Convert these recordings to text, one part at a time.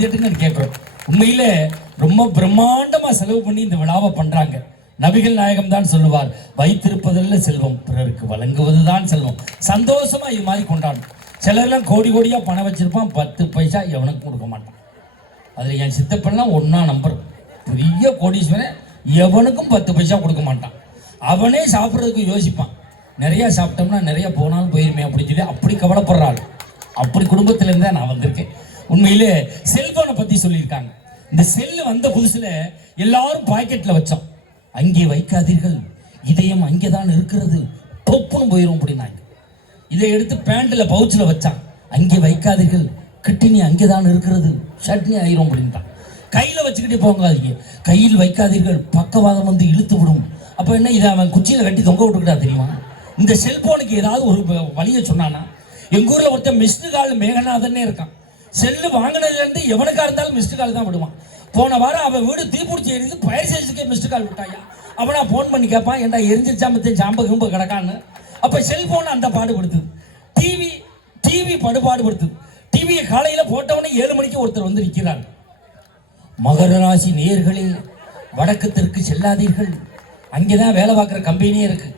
கேட்கிறோம். உண்மையில ரொம்ப பிரம்மாண்டமா செலவு பண்ணி இந்த விழாவை பண்றாங்க. நபிகள் நாயகம் தான் சொல்லுவார், வைத்திருப்பதல்ல செல்வம், பிறருக்கு வழங்குவதுதான் செல்வம். சந்தோஷமா இது மாதிரி கொண்டாடணும். சிலர்லாம் கோடி கோடியா பணம் வச்சிருப்பான், 10 பைசா எவனுக்கும் கொடுக்க மாட்டான். அதுல என் சித்தப்பெல்லாம் ஒன்னா நம்பர், பெரிய கோடீஸ்வரன், எவனுக்கும் 10 பைசா கொடுக்க மாட்டான். அவனே சாப்பிட்றதுக்கு யோசிப்பான், நிறைய சாப்பிட்டோம்னா நிறைய போனாலும் போயிருமே அப்படின்னு சொல்லி அப்படி கவலைப்படுறாள். அப்படி குடும்பத்திலேருந்து நான் வந்திருக்கேன். உண்மையிலே செல்போனை பத்தி சொல்லியிருக்காங்க. இந்த செல்லு வந்த புதுசுல எல்லாரும் பாக்கெட்ல வச்சோம். அங்கே வைக்காதீர்கள், இதயம் அங்கேதான் இருக்கிறது, தொப்புன்னு போயிரும் அப்படின்னாங்க. இதை எடுத்து பேண்ட்ல பவுச்சில் வச்சான். அங்கே வைக்காதீர்கள், கிட்னி அங்கேதான் இருக்கிறது, சட்னி ஆயிரும் அப்படின்ட்டான். கையில வச்சுக்கிட்டே போகாதீங்க, கையில் வைக்காதீர்கள், பக்கவாதம் வந்து இழுத்து விடும். அப்ப என்ன, இதை அவன் குச்சியில கட்டி தொங்க விட்டுக்கிட்டா தெரியுமா? இந்த செல்போனுக்கு ஏதாவது ஒரு வழியை சொன்னானா? எங்க ஊர்ல ஒருத்தன் மிஸ்டு கால் மேகநாதன்னே இருக்கான். செல்லு வாங்கினதுல இருந்து எவனுக்கா இருந்தாலும் மிஸ்டு கால் தான் விடுவான். போன வாரம் அவன் வீடு தீப்பிடிச்சி எரிந்து ஃபயர் சர்வீஸுக்கே மிஸ்டு கால் விட்டாயா. அவனா போன் பண்ணி கேட்பான், ஏன்டா எரிஞ்சிருச்சா மத்திய சாம்ப கும்ப கிடக்கான்னு. அப்ப செல்போன் அந்த பாடுபடுத்துது. டிவி படுபாடுபடுத்துது. டிவியை காலையில போட்டவனே 7 மணிக்கு ஒருத்தர் வந்து நிற்கிறார். மகர ராசி நேயர்களே, வடக்கு தெற்கு செல்லாதீர்கள், அங்கேதான் வேலை பார்க்குற கம்பெனியே இருக்கு.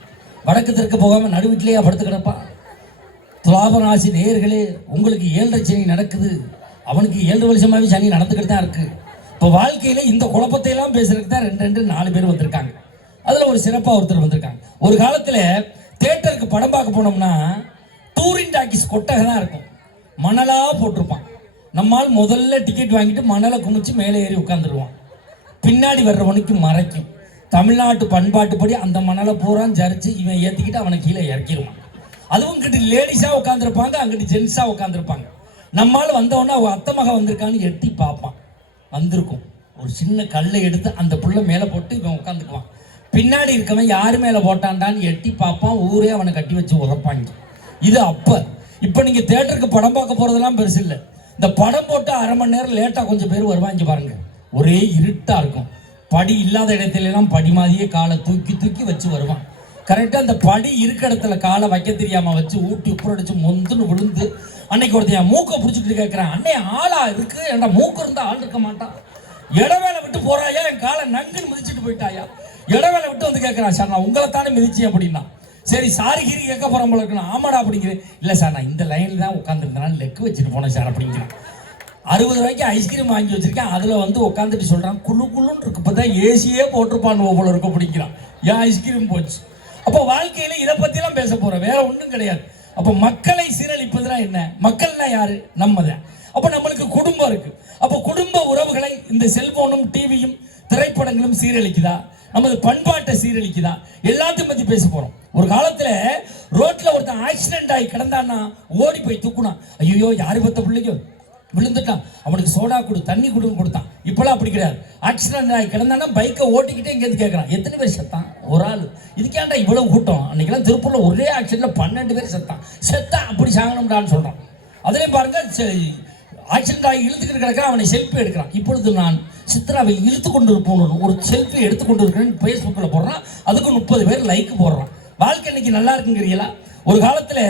வடக்கு தெற்கு போகாம நடுவீட்டிலேயே படுத்து கிடப்பான். துலாபராசி நேயர்களே, உங்களுக்கு 7.5 சனி நடக்குது. அவனுக்கு 7 வருஷமாவே சனி நடந்துக்கிட்டு தான் இருக்கு. இப்போ வாழ்க்கையில இந்த குழப்பத்தை எல்லாம் பேசுறதுக்கு தான் 2 பேர் வந்திருக்காங்க. அதுல ஒரு சிறப்பா ஒருத்தர் வந்திருக்காங்க. ஒரு காலத்துல தியேட்டருக்கு படம் பார்க்க போனோம்னா டூரிங் டாக்கிஸ் கொட்டகை தான் இருக்கும், மணலா போட்டிருப்பான். நம்மால் முதல்ல டிக்கெட் வாங்கிட்டு மணலை குமிச்சு மேலே ஏறி உட்காந்துருவான். பின்னாடி வர்றவனுக்கு மறைக்கும். தமிழ்நாட்டு பண்பாட்டுப்படி அந்த மணலை பூரா ஜரிச்சு இவன் ஏற்றிக்கிட்டு அவனை கீழே இறக்கிடுவான். அதுவும் இங்கிட்டு லேடிஸா உட்காந்துருப்பாங்க, அங்கிட்டு ஜென்ஸா உட்காந்துருப்பாங்க. நம்மால் வந்தவொடனே அவன் அத்தை மகன் வந்திருக்கான்னு எட்டி பார்ப்பான். வந்திருக்கும், ஒரு சின்ன கல்லை எடுத்து அந்த புள்ள மேலே போட்டு இவன் உட்காந்துக்குவான். பின்னாடி இருக்கவன் யாரு மேலே போட்டான்டான்னு எட்டி பார்ப்பான். ஊரே அவனை கட்டி வச்சு உதப்பாங்க. இது இப்போ நீங்க தியேட்டருக்கு படம் பார்க்க போறதெல்லாம் பெருசு இல்லை. இந்த படம் போட்டு 1/2 மணி நேரம் லேட்டா கொஞ்சம் பேர் வருவாங்க பாருங்க. ஒரே இருட்டா இருக்கும். படி இல்லாத இடத்துல எல்லாம் படி மாதிரியே காலை தூக்கி தூக்கி வச்சு வருவான். கரெக்டா அந்த படி இருக்க இடத்துல காலை வைக்க தெரியாம வச்சு ஊட்டி உப்புரடிச்சு மொந்துன்னு விழுந்து. அன்னைக்கு ஒருத்தன் மூக்கை பிடிச்சிட்டு கேட்கிறான், அன்னை ஆளா இருக்கு, ஏன்டா மூக்கு இருந்தா ஆள் இருக்க மாட்டான், இடவேளை விட்டு போறாயா, என் காலை நங்குன்னு மிதிச்சுட்டு போயிட்டாயா. இடவேளை விட்டு வந்து கேட்கிறான், சார் நான் உங்களை தானே மிதிச்சேன் அப்படின்னா. சரி சாரி கீரி கேட்க போறோம் போல இருக்கணும். ஆமாடா அப்படிங்கிறேன். இல்லை சார் நான் இந்த லைன்ல தான் உட்காந்துருந்தேன், லெக்கு வச்சுட்டு போனேன் சார் அப்படிங்கிறான். 60 ரூபாய்க்கு ஐஸ்கிரீம் வாங்கி வச்சிருக்கேன், அதுல வந்து உட்காந்துட்டு சொல்றான், குழு குழுன்னு இருக்கு, இப்பதான் ஏசியே போட்டிருப்பான் போல இருக்க பிடிக்கிறான். ஏன் ஐஸ்கிரீம் போச்சு. அப்போ வாழ்க்கையில இதை பத்தி எல்லாம் பேச போறோம், வேற ஒன்றும் கிடையாது. அப்போ மக்களை சீரழிப்பதுனா என்ன? மக்கள்னா யாரு? நம்ம தான். அப்போ நம்மளுக்கு குடும்பம் இருக்கு. அப்போ குடும்ப உறவுகளை இந்த செல்போனும் டிவியும் திரைப்படங்களும் சீரழிக்குதா? நமது பண்பாட்டை சீரழிக்குதா? எல்லாத்தையும் பத்தி பேச போறோம். ஒரு காலத்துல ரோட்ல ஒருத்தன் ஆக்சிடென்ட் ஆகி கிடந்தான்னா ஓடி போய் தூக்குனான். ஐயோ யாரு பத்த பிள்ளைக்கு விழுந்துட்டான், அவனுக்கு சோடா கொடு, தண்ணி கொடுன்னு கொடுத்தான். இப்பெல்லாம் அப்படி கிடையாது. ஆக்சிடென்ட் ஆகி கிடந்தானா பைக்கை ஓட்டிக்கிட்டே இங்கேருந்து கேட்கறான், எத்தனை பேர் செத்தான்? ஒரு ஆள். இதுக்கேண்டா இவ்வளவு கூட்டம்? அன்னைக்கெல்லாம் திருப்பூர்ல ஒரே ஆக்சிடென்ட்ல 12 பேர் செத்தான் அப்படி சாகணும்டான்னு சொல்றான். அதுலயும் பாருங்க, ஆக்சிடென்ட் ஆகி இழுத்துக்கிட்டு கிடக்கிறான், அவனை செல்ஃபி எடுக்கிறான். இப்பொழுது நான் சித்ராவை இழுத்து கொண்டு இருப்போம் ஒரு செல்ஃபி எடுத்துக்கொண்டு இருக்கிறேன்னு ஃபேஸ்புக்கில் போடுறான். அதுக்கு 30 பேர் லைக் போடுறான். வாழ்க்கை இன்னைக்கு நல்லா இருக்குங்கிறீங்களா? ஒரு காலத்துல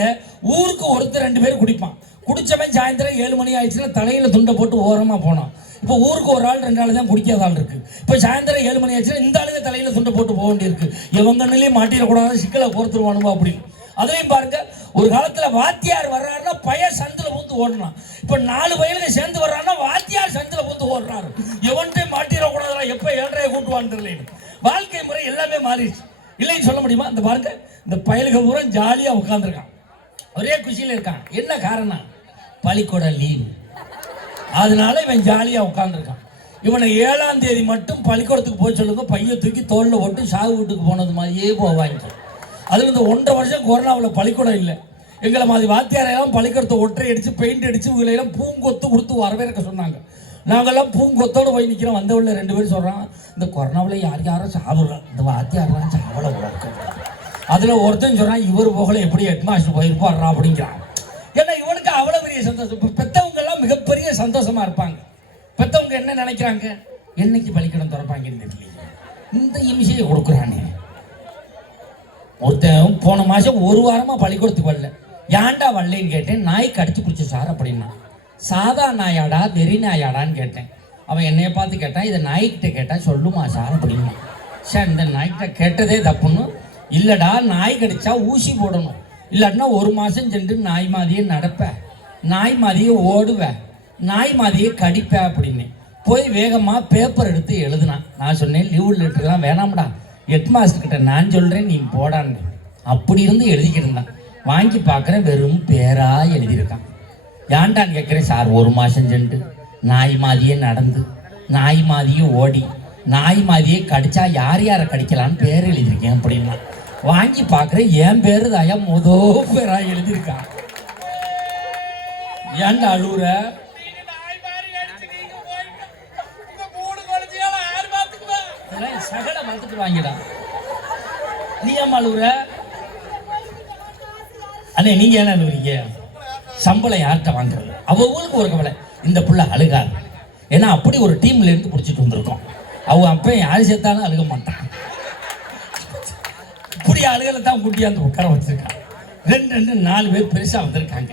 ஊருக்கு ஒருத்தர் 2 பேர் குடிப்பான். குடிச்சவன் சாயந்தரம் 7 மணி ஆயிடுச்சுன்னா தலையில துண்டை போட்டு ஓரமா போனான். இப்போ ஊருக்கு ஒரு ஆள் 2 ஆள் தான் குடிக்காத ஆள் இருக்கு. இப்போ சாயந்தரம் 7 மணி ஆயிடுச்சுன்னா இந்த ஆளுங்க தலையில துண்டை போட்டு போக வேண்டியிருக்கு. எவங்கன்னுலயும் மாட்டிடக்கூடாது, சிக்கலை கோர்த்துருவானுவா அப்படின்னு. அதுலயும் பாருங்க, ஒரு காலத்துல வாத்தியார் வர்றாருன்னா பையன் சந்தில பூந்து ஓடலாம். இப்ப 4 பையனுங்க சேர்ந்து வர்றாருன்னா வாத்தியார் சந்தில பூந்து ஓடுறாரு. எவன்கிட்ட மாட்டிடக்கூடாதுடா, எப்ப 7:30 கூட்டுவான்னு தெரியல. வாழ்க்கை முறை எல்லாமே மாறிடுச்சு, இல்லைன்னு சொல்ல முடியுமா? இந்த பாருங்க, இந்த பயலுக பூரா ஜாலியா உட்காந்துருக்கான், ஒரே குஷியில இருக்கான். என்ன காரணம்? பள்ளிக்கூட லீவு, அதனால இவன் ஜாலியா உட்காந்துருக்கான். இவனை 7ஆம் தேதி மட்டும் பள்ளிக்கூடத்துக்கு போய் சொல்லுங்க, பைய தூக்கி தோல்ல ஓட்டு சாகு வீட்டுக்கு போனது மாதிரியே போவாங்க. அது வந்து 1.5 வருஷம் கொரோனாவில் பள்ளிக்கூடம் இல்லை. எங்களை மாதிரி வாத்தியாரையெல்லாம் பள்ளிக்கூடத்தை ஒற்றை அடிச்சு பெயிண்ட் அடிச்சு இவங்களெல்லாம் பூங்கொத்து கொடுத்து வரவேற்க சொன்னாங்க. நாங்கள்லாம் பூங்கொத்தோடு போய் நிற்கிறோம். வந்தவள்ள 2 பேர் சொல்கிறான், இந்த கொரோனாவில் யாரும் சாப்பிட்றோம், இந்த வாத்தியாரெலாம் சாவலை போக. அதில் ஒருத்தன் சொல்கிறான், இவர் போகல எப்படி ஹெட்மாஸ்டர் போயிருப்பாடுறா அப்படிங்கிறான். ஏன்னா இவனுக்கு அவ்வளோ பெரிய சந்தோஷம். இப்போ பெற்றவங்கெல்லாம் மிகப்பெரிய சந்தோஷமா இருப்பாங்க. பெற்றவங்க என்ன நினைக்கிறாங்க, என்னைக்கு பள்ளிக்கூடம் திறப்பாங்கன்னு தெரியல, இந்த இமிஷையை கொடுக்குறானே. ஒருத்தன் போன மாதம் 1 வாரமாக பள்ளிக்கூடத்துக்கு வரல. ஏன்டா வரலன்னு கேட்டேன். நாய் கடிச்சு பிடிச்ச சார் அப்படின்னா. சாதா நாயாடா வெறி நாயாடான்னு கேட்டேன். அவன் என்னைய பார்த்து கேட்டான், இதை நாய்கிட்ட கேட்டால் சொல்லுமா சார் அப்படின்னா. சார் இந்த நாய்கிட்ட கேட்டதே தப்புன்னு. இல்லைடா, நாய் கடிச்சா ஊசி போடணும், இல்லாட்டினா 1 மாதம் சென்று நாய் மாதிரியே நடப்பேன், நாய் மாதிரியே ஓடுவேன், நாய் மாதிரியே கடிப்பேன் அப்படின்னு போய் வேகமாக பேப்பர் எடுத்து எழுதுனான். நான் சொன்னேன், லீவ் லெட்டர்லாம் வேணாம்டா, ஹெட் மாஸ்டர் கிட்ட நான் சொல்கிறேன் நீ போடான்னு. அப்படி இருந்து எழுதிக்கிட்டு இருந்தான். வாங்கி பார்க்குறேன், வெறும் பேரா எழுதியிருக்கான். ஏன்டான்னு கேட்குறேன். சார் 1 மாதம் சென்று நாய் மாதிரியே நடந்து, நாய் மாதிரியே ஓடி, நாய் மாதிரியே கடிச்சா யார் யாரை கடிக்கலான்னு பேர் எழுதியிருக்கேன் அப்படின்னா. வாங்கி பார்க்குறேன், என் பேரு தாயா பேரா எழுதியிருக்கான். ஏன்டா அழுவுற? சகல வளர்த்துட்டு வாங்கிடா. நீ ஏன் அழுவுற? அண்ணே நீங்க என்ன அழுவுறீங்க? சம்பளம் யார்கிட்ட வாங்குறது? அவங்களுக்கு ஒரு கவலை, இந்த புள்ள அழுகாது. ஏன்னா அப்படி ஒரு டீம்ல இருந்து பிடிச்சிட்டு வந்திருக்கோம். அவங்க அப்ப யாரு சேர்த்தாலும் அழுக மாட்டான். இப்படி அழுகலை தான் கூட்டியாந்து உட்கார வச்சிருக்கான். 2 4 பேர் பெருசா வந்திருக்காங்க.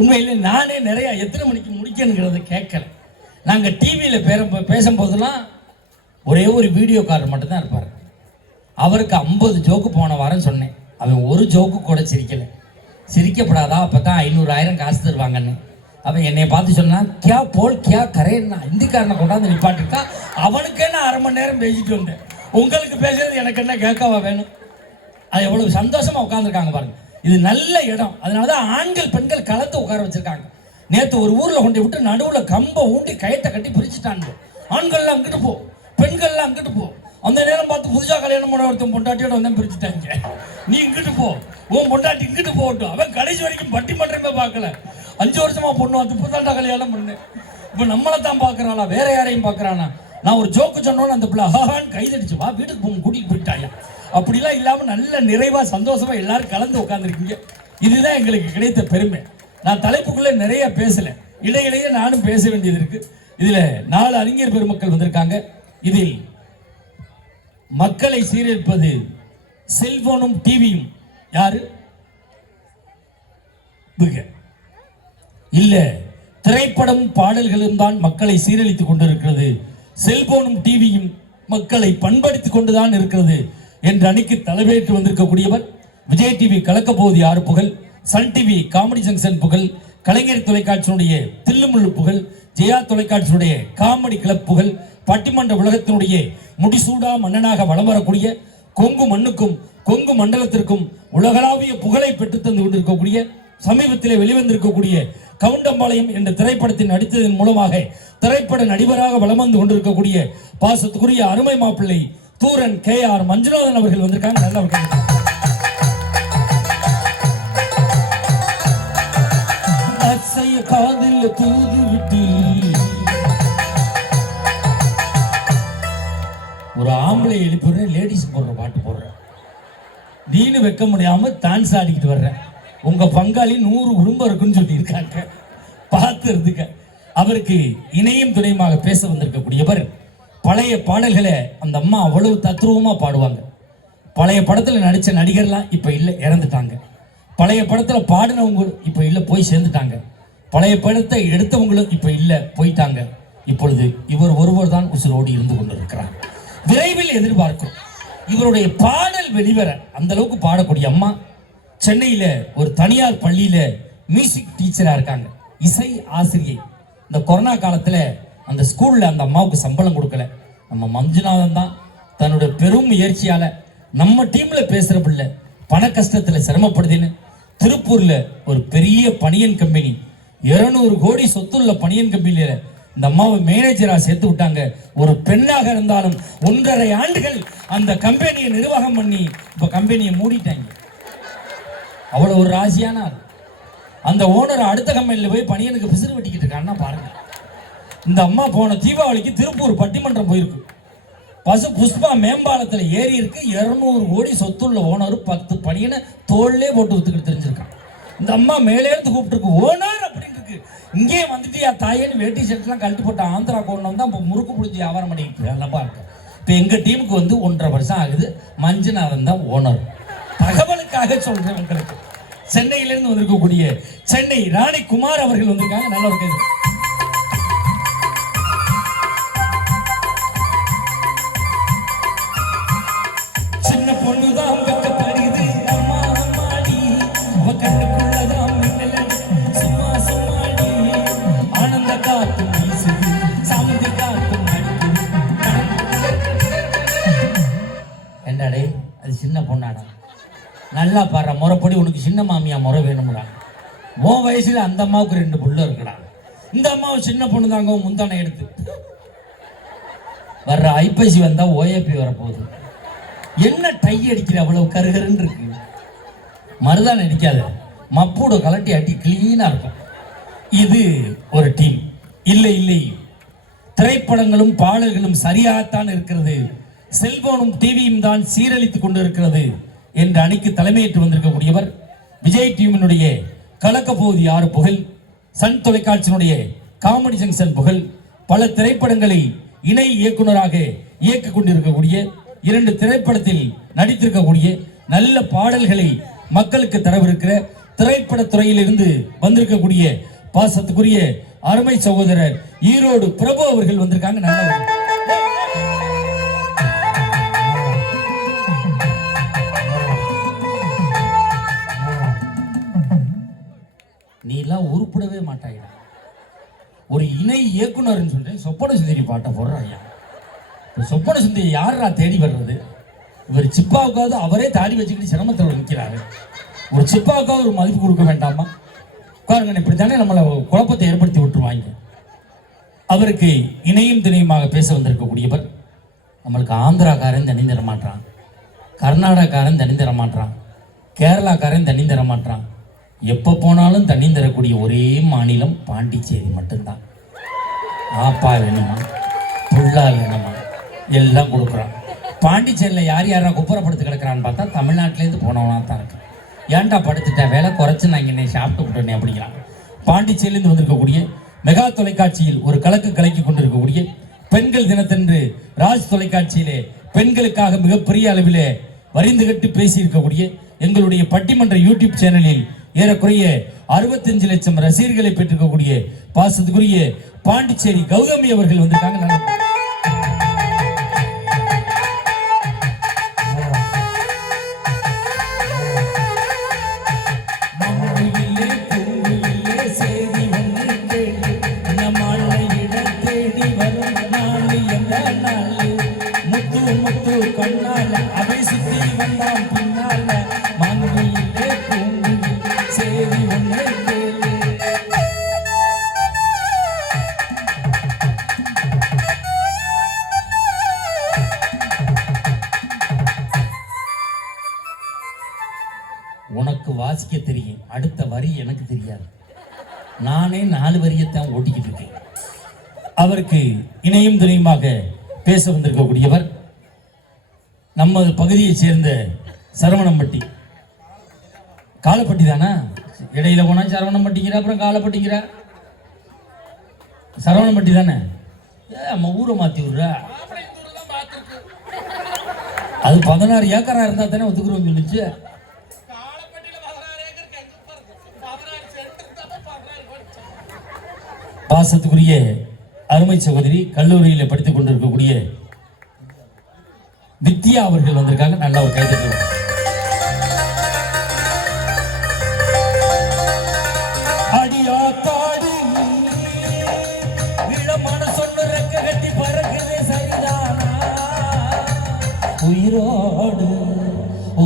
உண்மையிலே நானே நிறைய எத்தனை மணிக்கு முடிக்கணுங்கிறத கேட்கல. நாங்கள் டிவியில் பேசும்போதெல்லாம் ஒரே ஒரு வீடியோக்காரர் மட்டும்தான் இருப்பார். அவருக்கு 50 ஜோக்கு போன வாரம் சொன்னேன். அவன் ஒரு ஜோக்கு கூட சிரிக்கலை. சிரிக்கப்படாதா, அப்போ தான் 500,000 காசு தருவாங்கன்னு. அவன் என்னை பார்த்து சொன்னான், கியா போல் கியா கரேன்னா இந்திக்காரனை கொண்டாந்து நிப்பாட்டிருக்கா. அவனுக்கு என்ன 1/2 மணி நேரம் பேசிட்டு வந்தேன். உங்களுக்கு பேசுறது எனக்கு என்ன கேட்கவா வேணும்? அது எவ்வளவு சந்தோஷமா உட்காந்துருக்காங்க பாருங்க. இது நல்ல இடம். அதனாலதான் ஆண்கள் பெண்கள் கலந்து உட்கார வச்சிருக்காங்க. நேற்று ஒரு ஊர்ல கொண்டு விட்டு நடுவில் கம்பை ஊண்டி கயத்தை கட்டி பிரிச்சுட்டாங்க. ஆண்கள்லாம் அங்கிட்டு போ, பெண்கள்லாம் அங்கிட்டு போ. அந்த நேரம் பார்த்து புதுசா கல்யாணம் பண்ண ஒருத்தன் பொண்டாட்டியோட வந்து பிரிச்சுட்டாங்க. நீ இங்கிட்டு போ, உன் பொண்டாட்டி இங்கிட்டு போகட்டும். அவன் கடைசி வரைக்கும் பட்டிமன்றமே பார்க்கல. 5 வருஷமா பொண்ணு வந்து இப்பதான்டா கல்யாணம் பண்ணேன். இப்ப நம்மளை தான் பாக்குறானா, வேற யாரையும் பாக்குறானா? நான் ஒரு ஜோக்கு சொன்னோன்னு அந்த பிள்ளை ஹான்னு கைதடிச்சு வா வீட்டுக்கு போங்க கூட்டிட்டு போயிட்டாயா. அப்படிலாம் இல்லாம நல்ல நிறைவா சந்தோஷமா எல்லாரும் கலந்து உட்காந்துருக்கீங்க. இதுதான் எங்களுக்கு கிடைத்த பெருமை. நான் தலைப்புக்குள்ள நிறைய பேசல, இடையிலேயே நானும் பேச வேண்டியது இருக்கு. இதுல 4 அறிஞர் பெருமக்கள் வந்திருக்காங்க. இதில் மக்களை சீரழிப்பது செல்போனும் டிவியும். யாரு இல்ல, திரைப்படம் பாடல்களும் தான் மக்களை சீரழித்துக் கொண்டிருக்கிறது. செல்போனும் டிவியும் மக்களை பண்படுத்திக் கொண்டுதான் இருக்கிறது என்ற அணிக்கு தலைமையேற்று வந்திருக்கக்கூடியவர் விஜய் டிவி கலக்க போவது யாரு புகழ், சன் டிவி காமெடி ஜங்ஷன் புகழ், கலைஞர் தொலைக்காட்சியினுடைய தில்லுமுள்ளு புகழ், ஜெயா தொலைக்காட்சியினுடைய காமெடி கிளப் புகழ், பட்டிமன்ற உலகத்தினுடைய முடிசூடா மன்னனாக வலம் வரக்கூடிய கொங்கு மண்ணுக்கும் கொங்கு மண்டலத்திற்கும் உலகளாவிய புகழை பெற்றுத் தந்து கொண்டிருக்கக்கூடிய சமீபத்திலே வெளிவந்திருக்கக்கூடிய கவுண்டம்பாளையம் என்ற திரைப்படத்தின் நடித்ததன் மூலமாக திரைப்பட நடிகராக வலம் வந்து கொண்டிருக்கக்கூடிய பாசத்துக்குரிய அருமை மாப்பிள்ளை தூரன் KR மஞ்சுநாதன் அவர்கள் வந்திருக்காங்க. நல்லவர்கள் காதில் தூது விட்டு ஒரு ஆம்பளை எழுப்பிடுற, லேடிஸ் போடுற பாட்டு போடுற, நீனு வைக்க முடியாம டான்ஸ் ஆடிக்கிட்டு வர்ற உங்க பங்காளி 100 குடும்பம் இருக்குன்னு சொல்லி இருக்காங்க. பார்த்து இருந்துக்க. அவருக்கு இணையும் துணையுமாக பேச வந்திருக்கக்கூடியவர். பழைய பாடல்களை அந்த அம்மா அவ்வளவு தத்ரூபமா பாடுவாங்க. பழைய படத்துல நடிச்ச நடிகர்லாம் இப்ப இல்ல, இறந்துட்டாங்க. பழைய படத்துல பாடினவங்க இப்ப இல்ல, போய் சேர்ந்துட்டாங்க. பழைய படத்தை எடுத்தவங்களும் இப்ப இல்ல, போயிட்டாங்க. இப்பொழுது இவர் ஒருவர் தான் உசுரோடு இருந்து கொண்டிருக்கிறார். விரைவில் எதிர்பார்க்கிறோம் இவருடைய பாடல் வெளிவர. அந்த அளவுக்கு பாடக்கூடிய அம்மா சென்னையில ஒரு தனியார் பள்ளியில மியூசிக் டீச்சரா இருக்காங்க, இசை ஆசிரியை. இந்த கொரோனா காலத்துல அந்த ஸ்கூல்ல அந்த அம்மாவுக்கு சம்பளம் கொடுக்கல. நம்ம மஞ்சுநாதன் தான் தன்னுடைய பெரும் முயற்சியால நம்ம டீம்ல பேசுற பிள்ளை பண கஷ்டத்துல சிரமப்படுதுன்னு திருப்பூர்ல ஒரு பெரிய பனியன் கம்பெனி, 200 கோடி சொத்துள்ள பனியன் கம்பெனியில இந்த அம்மாவை மேனேஜரா சேர்த்து விட்டாங்க. ஒரு பெண்ணாக இருந்தாலும் 1.5 ஆண்டுகள் அந்த கம்பெனியை நிர்வாகம் பண்ணி இப்ப கம்பெனியை மூடிட்டாங்க. அவ்வளவு ஒரு ராசியான ஆள். அந்த ஓனர் அடுத்த கம்பெனியில் போய் பனியனுக்கு பிசிறு வெட்டிக்கிட்டு இருக்கான்னா பாருங்க. இந்த அம்மா போன தீபாவளிக்கு திருப்பூர் பட்டிமன்றம் போயிருக்கு. பசு புஷ்பா மேம்பாலத்தில் ஏறி இருக்கு. 200 கோடி சொத்துள்ள ஓனர் 10 பனியனை தோல்லே போட்டு வித்துக்கிட்டு தெரிஞ்சிருக்கான். இந்த அம்மா மேலே இருந்து கூப்பிட்டு இருக்கு, ஓனர் அப்படின்னு இருக்கு. இங்கே வந்துட்டியா தாயேன்னு வேட்டி ஷர்ட்லாம் கழட்டி போட்ட ஆந்திரா கொண்டு வந்தா இப்போ முறுக்கு பிடிச்சி வியாபாரம் பண்ணிட்டு நல்லா இருக்கு. இப்போ எங்க டீமுக்கு வந்து 1.5 வருஷம் ஆகுது. மஞ்சுநாதன் தான் ஓனர். தகவலுக்காக சொல்றேன் உங்களுக்கு. சென்னையிலிருந்து வந்திருக்கக்கூடிய சென்னை ராணி குமார் அவர்கள் வந்திருக்காங்க. நல்லா இருக்கு. சின்ன பொண்ணாடா, நல்லா பாடுற, முறைப்படி உனக்கு சின்ன மாமியா முறை வேணும்டா. உன் வயசுல அந்த அம்மாவுக்கு 2 புள்ள இருக்குடா, இந்த அம்மாவும் சின்ன பொண்ணு தாங்க. முந்தானை எடுத்து வர்ற ஐப்பசி வந்தா ஓஏபி வரப்போகுது. என்ன டை அடிக்கிற அவ்வளவு கருகருன்னு இருக்கு. மருதான அடிக்காத, மப்போட கலட்டி அடி கிளீனா இருக்கும். இது ஒரு டீம். இல்லை இல்லை, திரைப்படங்களும் பாடல்களும் சரியாகத்தான் இருக்கிறது, செல்போனும் டிவியும் தான் சீரழித்துக் கொண்டு இருக்கிறது என்ற அணிக்கு தலைமையேற்று வந்திருக்கக்கூடியவர் விஜய் டிவியினுடைய கலக்க போகுது யாரு புகழ், சன் தொலைக்காட்சியினுடைய காமெடி ஜங்ஷன் புகழ், பல திரைப்படங்களை இணை இயக்குனராக இயக்கிக் கொண்டிருக்கக்கூடிய, 2 திரைப்படத்தில் நடித்திருக்கக்கூடிய, நல்ல பாடல்களை மக்களுக்கு தரவிருக்கிற, திரைப்பட துறையில் இருந்து வந்திருக்கக்கூடிய பாசத்துக்குரிய அருமை சகோதரர் ஈரோடு பிரபு அவர்கள் வந்திருக்காங்க. நல்ல நீ எல்லாம் உருப்படவே மாட்டாயா. ஒரு இணை இயக்குனர் சொல்றேன், சொப்பன சுந்தரி பாட்டை போடுறாயா. சொப்பன சுந்தரி யாரா தேடி வர்றது? இவர் சிப்பாவுக்காவது அவரே தாடி வச்சுக்கிட்டு சிரமத்தில் நிற்கிறாரு. ஒரு சிப்பாவுக்காவது ஒரு மதிப்பு கொடுக்க வேண்டாமா? உட்காருங்க, இப்படித்தானே நம்மளை குழப்பத்தை ஏற்படுத்தி விட்டுருவாங்க. அவருக்கு இணையும் திணையுமாக பேச வந்திருக்கக்கூடியவர், நம்மளுக்கு ஆந்திராக்காரன் தண்ணி தர மாட்டான், கர்நாடகாக்காரன் தண்ணி தர மாட்டான், கேரளாக்காரன் தண்ணி தர மாட்டான், எப்போ போனாலும் தண்ணி தரக்கூடிய ஒரே மாநிலம் பாண்டிச்சேரி மட்டும்தான். ஆப்பா வேணுமா, புல்லா வேணுமா, எல்லாம் கொடுக்குறான். பாண்டிச்சேரியில் யார் யாரா குப்புறப்படுத்து கிடக்கிறான்னு பார்த்தா தமிழ்நாட்டிலேருந்து போனவனா தான் இருக்கு. ஏன்டா படுத்துட்டேன், வேலை குறைச்சு நான் இங்கே சாப்பிட்டு விட்டேனே அப்படிங்கிறான். பாண்டிச்சேரியிலேருந்து வந்திருக்கக்கூடிய மெகா தொலைக்காட்சியில் ஒரு கலக்கி கொண்டிருக்கக்கூடிய, பெண்கள் தினத்தன்று ராஜ் தொலைக்காட்சியிலே பெண்களுக்காக மிகப்பெரிய அளவிலே வரிந்து கட்டி பேசியிருக்கக்கூடிய, எங்களுடைய பட்டிமன்ற யூடியூப் சேனலில் ஏறக்குறைய 65 லட்சம் ரசிகர்களை பெற்றிருக்கக்கூடிய பாசத்துக்குரிய பாண்டிச்சேரி கௌதமி அவர்கள் வந்திருக்காங்க. உனக்கு வாசிக்க தெரியும், அடுத்த வரி எனக்கு தெரியாது. நானே 4 வரியத்தான் ஓட்டிக்கிட்டு இருக்கேன். அவருக்கு இணையும் துணையுமாக பேச வந்திருக்கக்கூடியவர் நம்ம பகுதியை சேர்ந்த சரவணம்பட்டி. காலப்பட்டி தானா? இடையில போனா சரவணம்பட்டிங்கிற, அப்புறம் காலப்பட்டிங்கிற. சரவணம்பட்டி தானே? நம்ம ஊரை மாத்தி விடுற. அது 16 ஏக்கரா இருந்தா தானே ஒத்துக்குறோம் சொல்லிச்சு. பாசத்துக்குரிய அருமை சகோதரி கல்லூரியில் படித்துக் கொண்டிருக்கக்கூடிய வித்யா அவர்கள் வந்திருக்காங்க. நல்ல ஒரு கைதட்டல். அடியா காடு விளமான சொன்ன ரெக்க கட்டி பறக்குது சரிதானா, உயிரோடு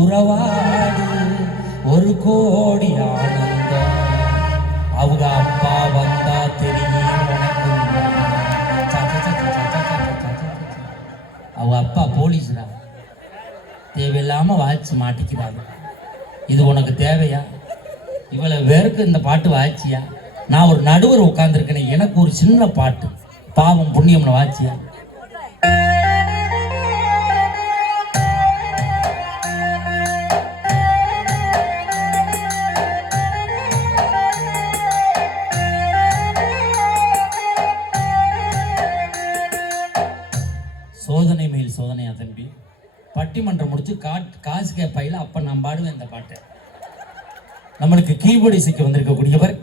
உறவாடு ஒரு கோடி ஆனந்தம், அவங்க அப்பா வந்தா தெரியும். அவங்க அப்பா போலீஸ்ரா, தேவையில்லாம வாய்ச்சி மாட்டிக்கிறாங்க. இது உனக்கு தேவையா? இவ்வளவு பேருக்கு இந்த பாட்டு வாய்ச்சியா? நான் ஒரு நடுவர் உட்கார்ந்துருக்கேன், எனக்கு ஒரு சின்ன பாட்டு, பாவம் புண்ணியம்னு வாய்ச்சியா? சோதனை மேல் சோதனையா தம்பி. பட்டிமன்றம் முடிச்சு காசு கேட்பாயில அப்ப நான் பாடுவேன் இந்த பாட்டை. நம்மளுக்கு கீபோர்டு இசைக்க வந்திருக்கக்கூடியவர்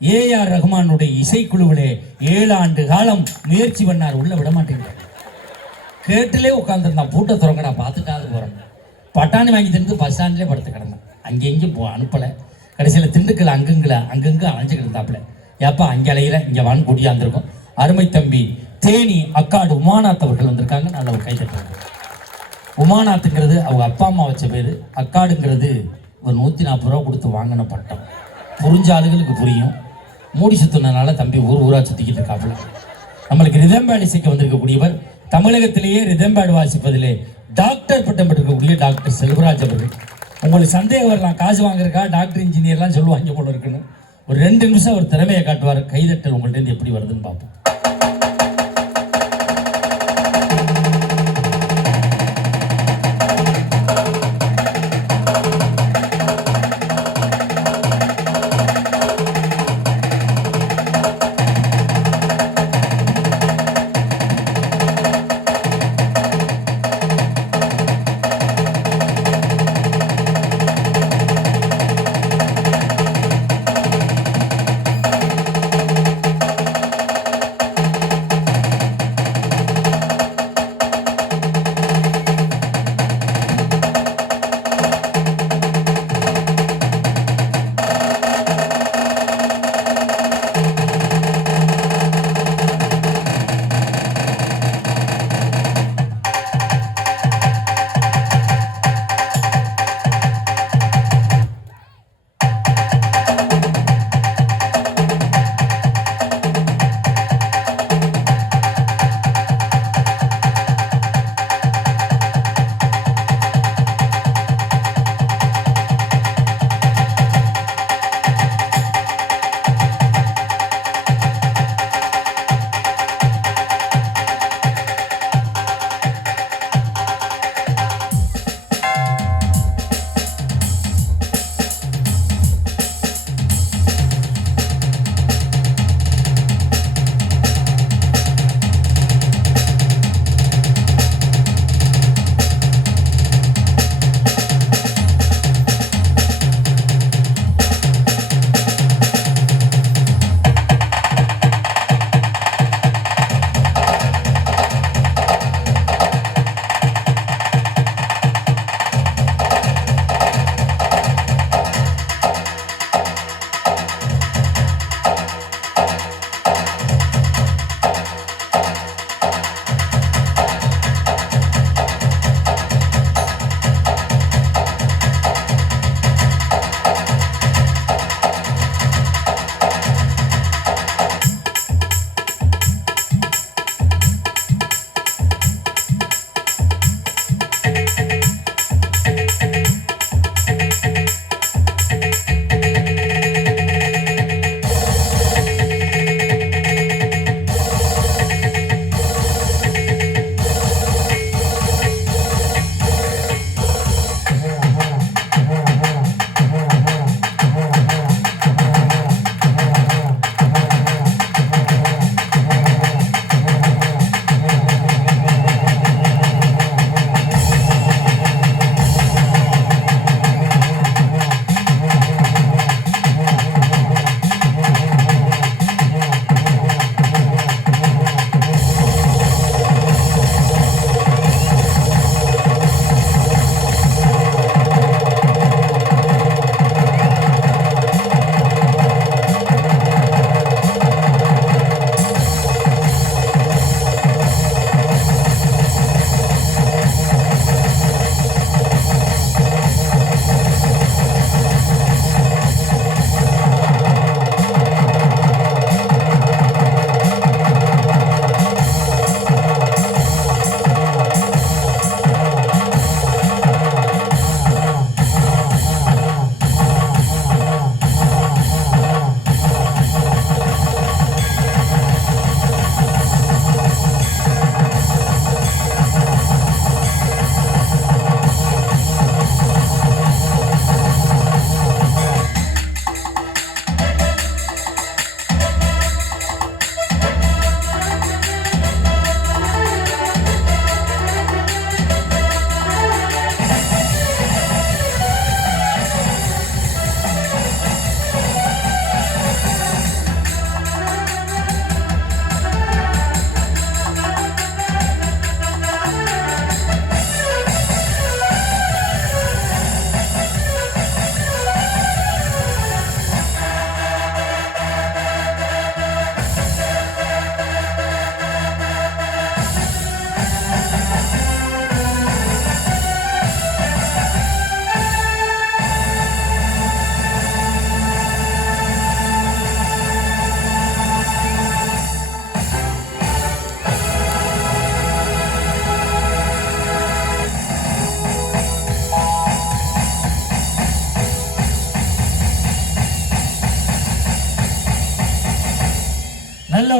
ஏஆர் ரஹ்மானுடைய இசைக்குழுவிலே 7 ஆண்டு காலம் முயற்சி பண்ணார். உள்ள விட மாட்டேங்கிறார். கேட்டுலே உட்காந்துருந்தான். பூட்டை திறங்கடா பார்த்துட்டாது போறேன். பட்டாணி வாங்கி தின்னு பஸ் ஸ்டாண்ட்லேயே படுத்து கிடந்தேன். அங்கெங்கேயும் அனுப்பலை. கடைசியில் திண்டுக்கல் அங்கங்கே அலைஞ்சிக்கிட்டு இருந்தாப்புல. ஏப்பா அங்கே அலையில இங்கே வான் கூட்டியாந்துருக்கோம். அருமை தம்பி தேனி அக்காடு உமாநாத் அவர்கள் வந்திருக்காங்க. நல்ல ஒரு கைதட்டுறாங்க. உமாநாத்துங்கிறது அவங்க அப்பா அம்மா வச்ச பேர். அக்காடுங்கிறது ஒரு 140 ரூபா கொடுத்து வாங்கின பட்டம். புரிஞ்ச ஆளுகளுக்கு புரியும். மூடி சுத்தினால தம்பி ஊரா சுத்திக்கிட்டு இருக்காப்புல. நம்மளுக்கு ரிதம் பேட் இசைக்க வந்திருக்கக்கூடியவர் தமிழகத்திலேயே ரிதம் பேட் வாசிப்பதிலே டாக்டர் பட்டம் பெற்றிருக்கக்கூடிய டாக்டர் செல்வராஜ் அவர்கள். உங்களுக்கு சந்தேகம் வரலாம், காசு வாங்குறக்கா டாக்டர் இன்ஜினியர்லாம் சொல்லுவாங்க போல இருக்குன்னு. ஒரு 2 நிமிஷம் ஒரு திறமையை காட்டுவார். கைதட்டல் உங்கள்ட்ட இருந்து எப்படி வருதுன்னு பார்ப்போம்.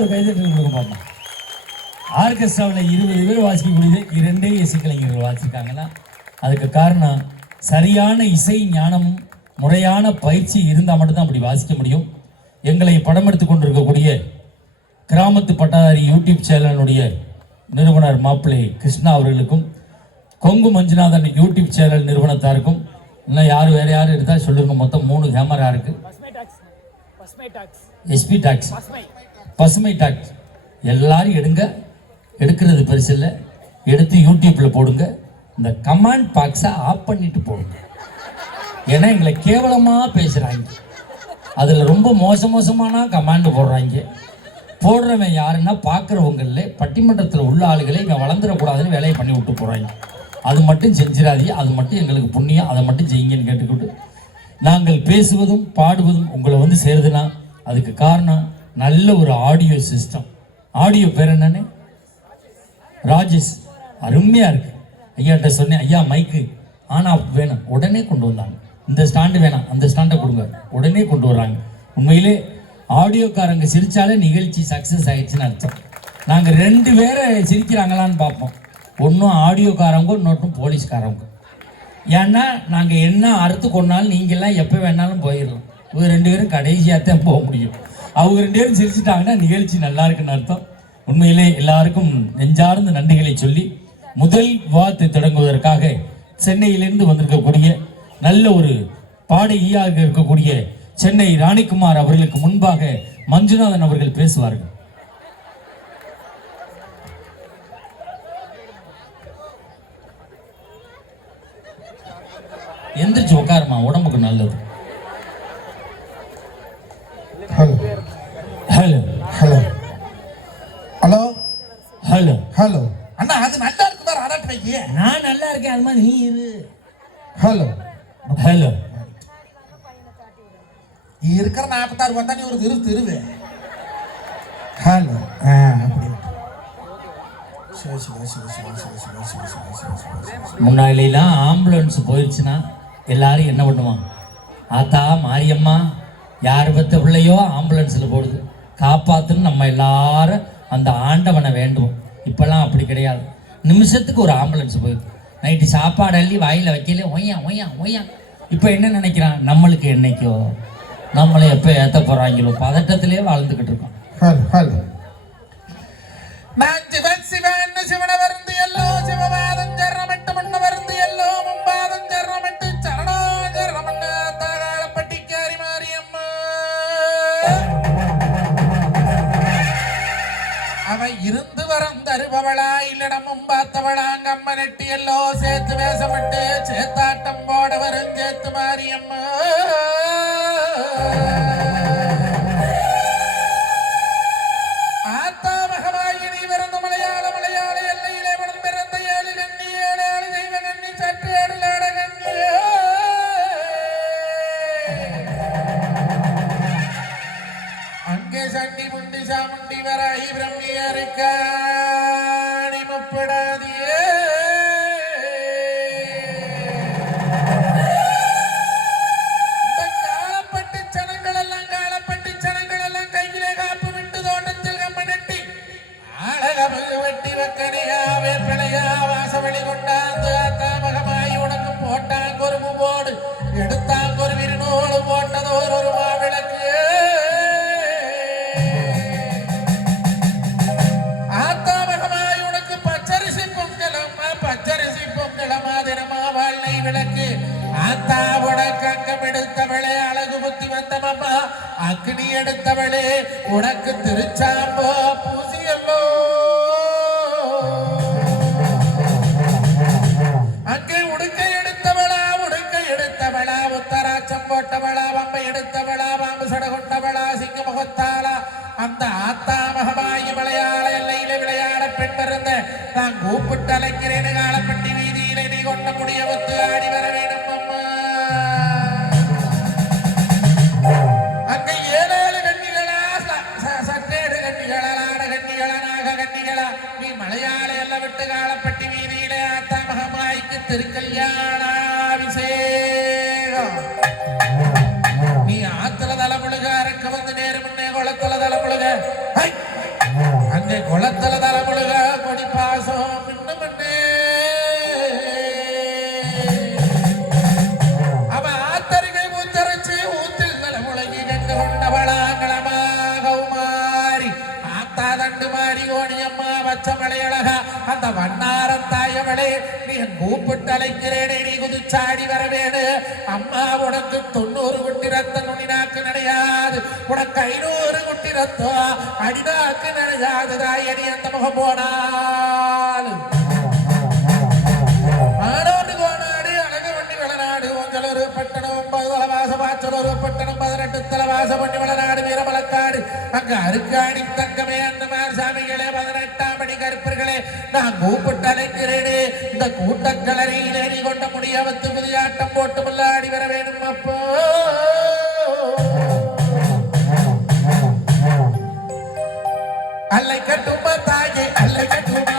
ஒரு கைதட்டல் கொடுக்க பார்ப்போம். ஆர்கெஸ்ட்ராவில் 20 பேர் வாசிக்கக்கூடியது 2 இசைக்கலைஞர்கள் வாசிக்காங்கன்னா அதுக்கு காரணம் சரியான இசை ஞானமும் முறையான பயிற்சி இருந்தால் மட்டும்தான் அப்படி வாசிக்க முடியும். எங்களை படம் எடுத்து கொண்டிருக்கக்கூடிய கிராமத்து பட்டாதாரி யூடியூப் சேனலுடைய நிறுவனர் மாப்பிள்ளை கிருஷ்ணா அவர்களுக்கும் கொங்கு மஞ்சுநாதன் யூடியூப் சேனல் நிறுவனத்தாருக்கும் இன்னும் யார் வேறு யார் எடுத்தால் சொல்லுங்க. மொத்தம் 3 கேமரா இருக்கு. எஸ்பி டாக்ஸ், பசுமை டாக்ஸ் எல்லாரும் எடுங்க. எடுக்கிறது பெருசு இல்லை, எடுத்து யூடியூப்பில் போடுங்க. இந்த கமாண்ட் பாக்ஸை ஆஃப் பண்ணிட்டு போடுங்க. ஏன்னா எங்களை கேவலமாக பேசுகிறாங்க. அதில் ரொம்ப மோசமான கமாண்டு போடுறாங்க. போடுறவன் யாருன்னா பார்க்குறவங்கள பட்டிமன்றத்தில் உள்ள ஆளுகளை இவன் வளர்ந்துடக்கூடாதுன்னு வேலையை பண்ணி விட்டு போகிறாங்க. அது மட்டும் செஞ்சிடாதீங்க, அது மட்டும் எங்களுக்கு புண்ணியம், அதை மட்டும் செய்யுங்கன்னு கேட்டுக்கிட்டு நாங்கள் பேசுவதும் பாடுவதும் உங்களை வந்து சேருதுன்னா அதுக்கு காரணம் நல்ல ஒரு ஆடியோ சிஸ்டம். ஆடியோ பேர் என்னன்னு ராஜேஷ், அருமையாக இருக்குது. ஐயாட்ட சொன்னேன், ஐயா மைக்கு ஆன் ஆஃப் வேணும், உடனே கொண்டு வந்தாங்க. இந்த ஸ்டாண்டு வேணாம், அந்த ஸ்டாண்டை கொடுங்க, உடனே கொண்டு வர்றாங்க. உண்மையிலே ஆடியோக்காரங்க சிரித்தாலே நிகழ்ச்சி சக்ஸஸ் ஆகிடுச்சுன்னு அர்த்தம். நாங்கள் 2 பேரை சிரிக்கிறாங்களான்னு பார்ப்போம். ஒன்றும் ஆடியோக்காரங்க, இன்னொருட்டும் போலீஸ்காரங்க. ஏன்னா நாங்கள் என்ன அறுத்து கொண்டாலும் நீங்கள்லாம் எப்போ வேணாலும் போயிடலாம். இவங்க 2 பேரும் கடைசியாக தான் போக முடியும். அவங்க 2 பேரும் சிரிச்சிட்டாங்கன்னா நிகழ்ச்சி நல்லா இருக்குன்னு அர்த்தம். உண்மையிலே எல்லாருக்கும் நெஞ்சார்ந்த நன்றிகளை சொல்லி முதல் விவாதத்தை தொடங்குவதற்காக சென்னையிலிருந்து வந்திருக்கக்கூடிய நல்ல ஒரு பாடகியாக இருக்கக்கூடிய சென்னை ராணிக்குமார் அவர்களுக்கு முன்பாக மஞ்சுநாதன் அவர்கள் பேசுவார்கள். எந்திரிச்சு உட்காருமா, உடம்புக்கு நல்லது. Hello hello hello hello hello hello அண்ணா, அது நல்லா இருக்கு பாரு. அடாட் வைக்க நான் நல்லா இருக்கேன், அது மாதிரி நீ இரு. ஹலோ ஹலோ இருக்கிற 46 வந்தா நீ ஒரு திருவே. ஹலோ அப்படி முன்னாடிலாம் ஆம்புலன்ஸ் போயிடுச்சுன்னா எல்லாரும் என்ன பண்ணுவாங்க? ஆத்தா மாரியம்மா யார் பத்த பிள்ளையோ ஆம்புலன்ஸில் போடுது, காப்பாற்றுன்னு நம்ம எல்லாரும் அந்த ஆண்டவனை வேண்டுவோம். இப்போல்லாம் அப்படி கிடையாது. நிமிஷத்துக்கு ஒரு ஆம்புலன்ஸ் போயிடுது. நைட்டு சாப்பாடு அள்ளி வாயில் வைக்கல ஒய்யா ஒய்யா ஒய்யா. இப்போ என்ன நினைக்கிறான்? நம்மளுக்கு என்னைக்கோ நம்மளை எப்போ ஏற்ற போகிறாங்களோ பதட்டத்திலே வாழ்ந்துக்கிட்டு இருக்கோம். ஹலோ ஹலோ நான் சிவன் சிவன் சிவன வருந்து எல்லோ சிவபாதம் ஜர்ரமிட்டு மண்ண வருந்து எல்லோ மும்பாதம் ஜர்ரமிட்டு சரணா ஜர்ரமண்ண தாராளப்பட்டிக்காரி மாரியம்மா. அவ இருந்து வரந்தருபவளா இல்லடமும் பார்த்தவளா அங்கம்ம நெட்டி எல்லோ சேர்த்து வேசமிட்டு சேத்தாட்டம் போட வரும் சேத்து மாரியம்மா. சண்டி முண்டி சாமுண்டி வராய் பிரம்மியருக்காணி முப்படாதியே. காலப்பட்டு சனங்கள் எல்லாம் கையிலே காப்பு விட்டு தோட்டத்தில் கம்ம நட்டி ஆழகமுகு வெட்டி வக்கனையா வேப்பிளையா வாசவெளி கொண்டாந்து அத்தாமகமாய் உனக்கு போட்டாங்க ஒரு மூவோடு எடுத்தாங்க ஒரு விருநூடு போட்டதோர் ஒரு மாவிளக்கு. எடுத்தவளே அழகு புத்தி வந்தமம்மா அக்னி எடுத்தவளே உனக்கு திருச்சாம்போ பூசியல்லோ. அங்கே உடுக்கை எடுத்தவளா உத்தராட்சம் போட்டவளா பம்பை எடுத்தவளா பாம்பு சட கொண்டவளா சிங்க முகத்தாளா அந்த ஆத்தா மகமாயி மலையாள எல்லையில விளையாட பெண் பிறந்த நான் கூப்பிட்டு அழைக்கிறேன். காலப்பட்டி வீதியில நீ கொண்ட முடிய ஒத்து ஆடி வர வேணும் அம்மா. அங்க 7 கன்னிகளா சட்டேடு கன்னிகளா நாட கன்னிகளா நாக கன்னிகளா நீ மலையாள எல்லாம் விட்டு காலப்பட்டி வீதியில ஆத்தா மகமாய்க்கு திருக்கல்யாணாபிஷேகம். நீ ஆத்துல தலைமுழுக அறக்க வந்து நேரு முன்னே குளத்துல தலைமுழுக மகா அந்த வண்ணாரம் தாயவளே நீ கூப்பிட்டு அழைக்கிறேனே நீ குதிச்சாடி வரவேடு அம்மா உனக்கு 90 குட்டி ரத்தம் நுனினாக்கு கிடையாது உனக்கு 500 குட்டி ரத்தம் அடினாக்கு கிடையாது தாயடி அந்த முகம் போனால் ஆனோடு கோனாடு அழகு பண்ணி வளநாடு ஒஞ்சலூர் பட்டணம் 9 தலவாச பாச்சலூர் பட்டணம் 18 தலவாச பண்ணி வளநாடு வீரமலக்காடு அங்க அருக்காணி தங்கமே அந்த சாமிகளே 18ஆம் படி கருப்பர்களே நான் கூப்பிட்டு அழைக்கிறேனே இந்த கூட்டக்கலரையிலே நீ கொண்ட முடியாமத்து புதியாட்டம் போட்டு முல்லாடி வர வேணும் அப்போ அல்லை கட்டுமா தாயே அல்லை கட்டுமா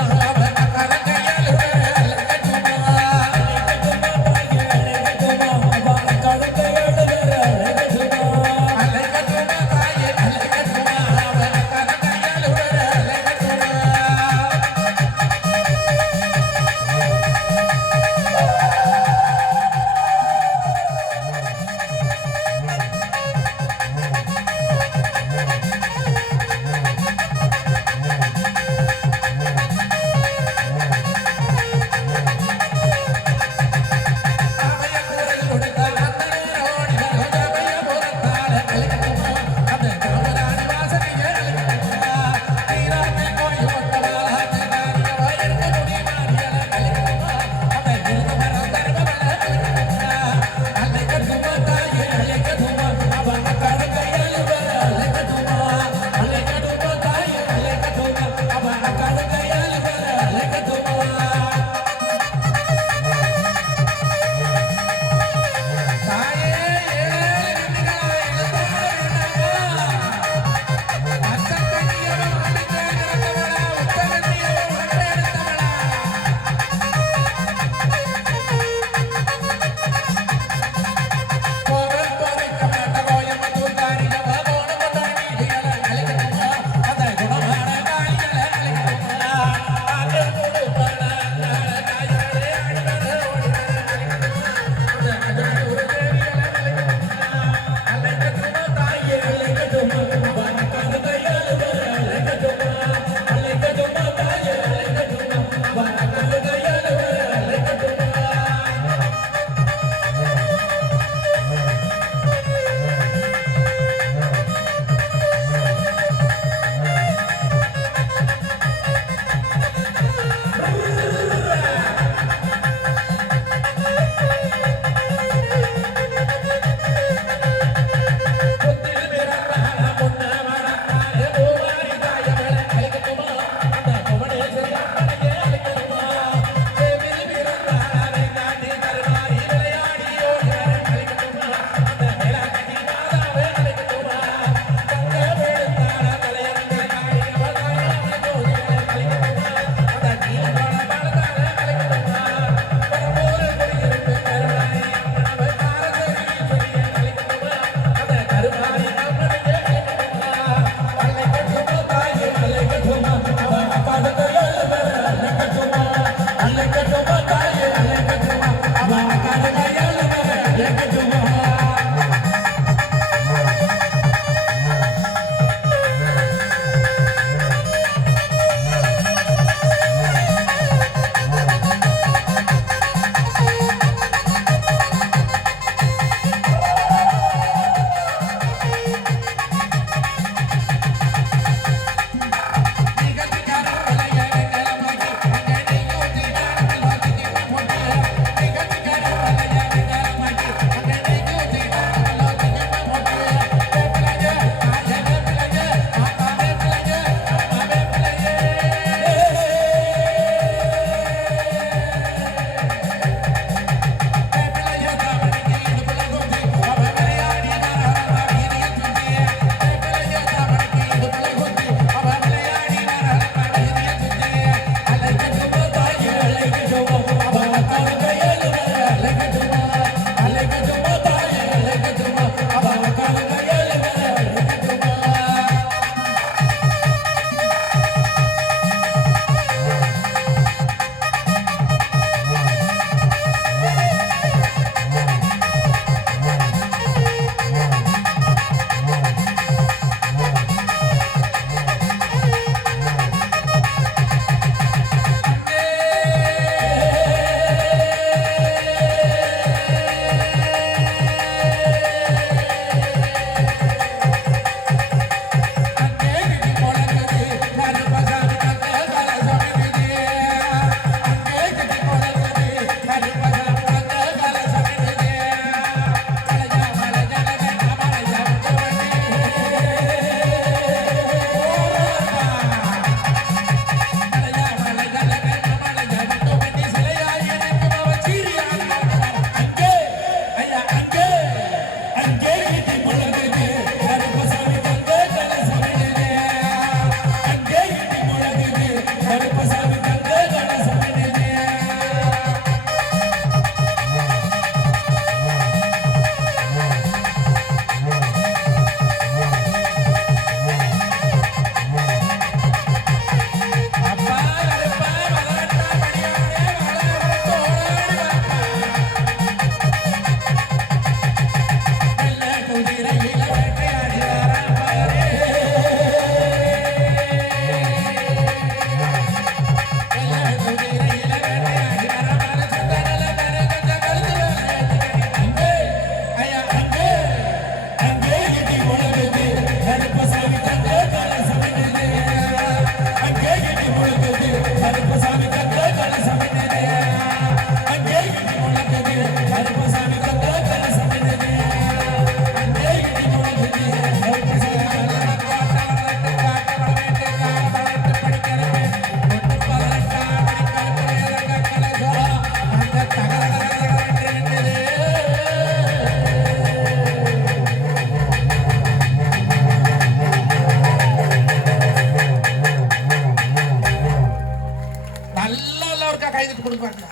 நல்லா எல்லாருக்கா கைதிட்டு கொடுப்பாங்க.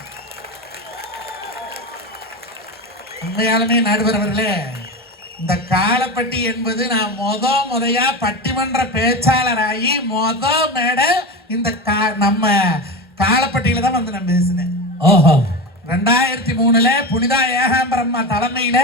உண்மையாலுமே நடுவர் அவர்களே, இந்த காலப்பட்டி என்பது நான் முறையா பட்டிமன்ற பேச்சாளராகி மேடை இந்த நம்ம காலப்பட்டியில தான் வந்து நான் பேசினேன். 2003 புனிதா ஏகாம்பரம்மா தலைமையில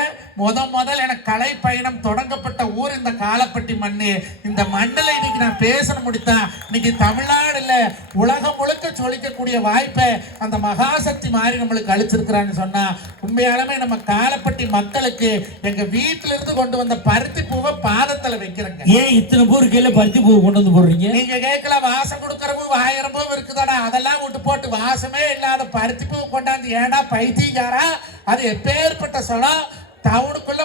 முதல் எனக்கு கலை பயணம் தொடங்கப்பட்ட ஊர் இந்த காலப்பட்டி மண்ணு. இந்த மண்ணில் இன்னைக்கு நான் பேச முடித்தா இன்னைக்கு தமிழ்நாடு இல்ல உலகம் முழுக்க சொல்லிக்கக்கூடிய வாய்ப்பை அந்த மகாசக்தி மாதிரி நம்மளுக்கு அளிச்சிருக்கிறான்னு சொன்னா உண்மையாலுமே நம்ம காலப்பட்டி மக்களுக்கு எங்க வீட்டுல இருந்து கொண்டு வந்த பருத்தி பூவை பாதத்துல வைக்கிறேங்க. ஏன் இத்தனை பூ கையில பருத்தி பூ கொண்டு வந்து போடுறீங்க? நீங்க கேட்கல, வாசம் கொடுக்கற பூ 1000 பூ இருக்குதாடா, அதெல்லாம் விட்டு போட்டு வாசமே இல்லாத பருத்தி பூ கொண்டாந்து ஏடா பைத்தியக்காரா, அது எப்பேற்பட்ட சொலம். டவுனுக்குள்ள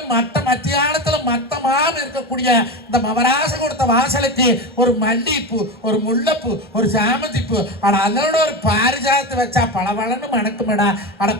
மத்தியானத்துல மத்தமாக இருக்கக்கூடிய இந்த மவராச கொடுத்த வாசலுக்கு ஒரு மல்லிகைப்பூ, ஒரு முல்லைப்பூ, ஒரு சாமந்தி பூ, ஆனா அதோட ஒரு பாரிஜாத்து வச்சா பளபளன்னு மணக்குமேடா. ஆனா